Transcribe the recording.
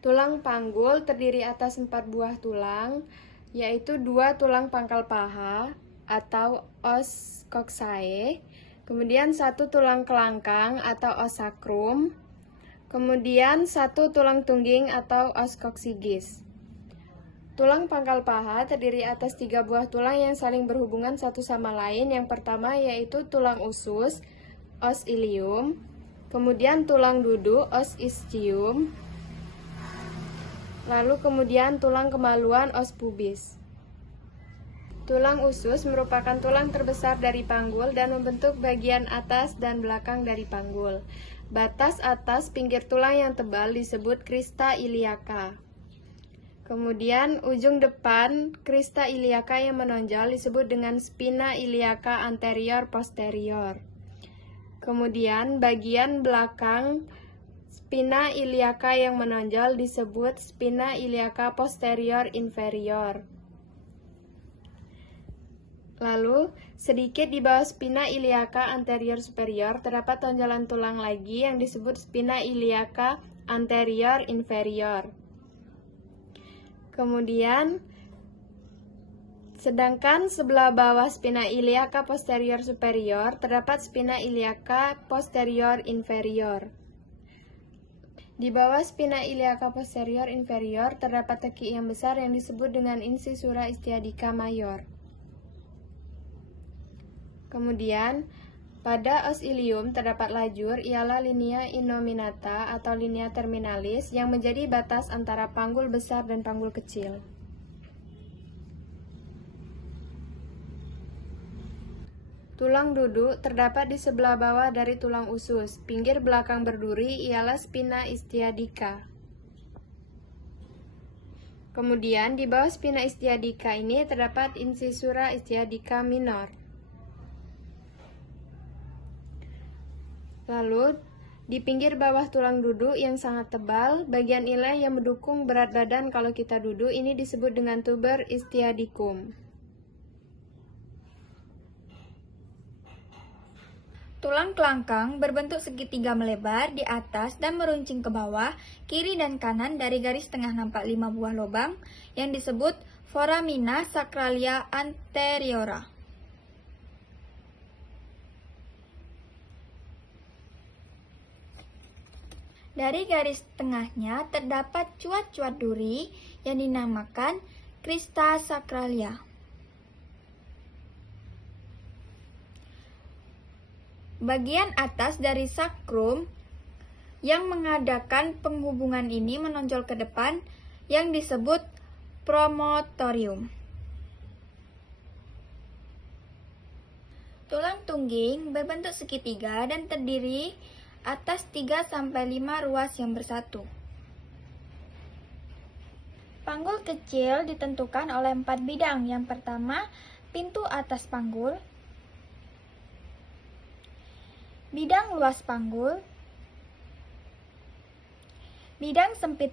Tulang panggul terdiri atas 4 buah tulang, yaitu 2 tulang pangkal paha atau os coccyx, kemudian 1 tulang kelangkang atau os sacrum, kemudian 1 tulang tungging atau os coccygeus. Tulang pangkal paha terdiri atas 3 buah tulang yang saling berhubungan satu sama lain. Yang pertama yaitu tulang usus, os ilium, kemudian tulang dudu, os ischium, lalu kemudian tulang kemaluan, os pubis. Tulang usus merupakan tulang terbesar dari panggul dan membentuk bagian atas dan belakang dari panggul. Batas atas pinggir tulang yang tebal disebut crista iliaca. Kemudian ujung depan crista iliaca yang menonjol disebut dengan spina iliaca anterior posterior. Kemudian bagian belakang spina iliaca yang menonjol disebut spina iliaca posterior inferior. Lalu, sedikit di bawah spina iliaca anterior superior terdapat tonjolan tulang lagi yang disebut spina iliaca anterior inferior. Kemudian, sedangkan sebelah bawah spina iliaca posterior superior terdapat spina iliaca posterior inferior. Di bawah spina iliaca posterior inferior terdapat teki yang besar yang disebut dengan incisura istiadica mayor. Kemudian, pada os ilium terdapat lajur ialah linea innominata atau linea terminalis yang menjadi batas antara panggul besar dan panggul kecil. Tulang duduk terdapat di sebelah bawah dari tulang usus. Pinggir belakang berduri ialah spina istiadica. Kemudian di bawah spina istiadica ini terdapat incisura istiadica minor. Lalu, di pinggir bawah tulang duduk yang sangat tebal, bagian inlay yang mendukung berat badan kalau kita duduk ini disebut dengan tuber istiadicum. Tulang kelangkang berbentuk segitiga melebar di atas dan meruncing ke bawah, kiri dan kanan dari garis tengah nampak 5 buah lubang yang disebut foramina sacralia anteriora. Dari garis tengahnya terdapat cuat-cuat duri yang dinamakan crista sacralia. Bagian atas dari sacrum yang mengadakan penghubungan ini menonjol ke depan yang disebut promontorium. Tulang tungging berbentuk segitiga dan terdiri atas 3-5 ruas yang bersatu. Panggul kecil ditentukan oleh 4 bidang. Yang pertama, pintu atas panggul, bidang luas panggul, bidang sempit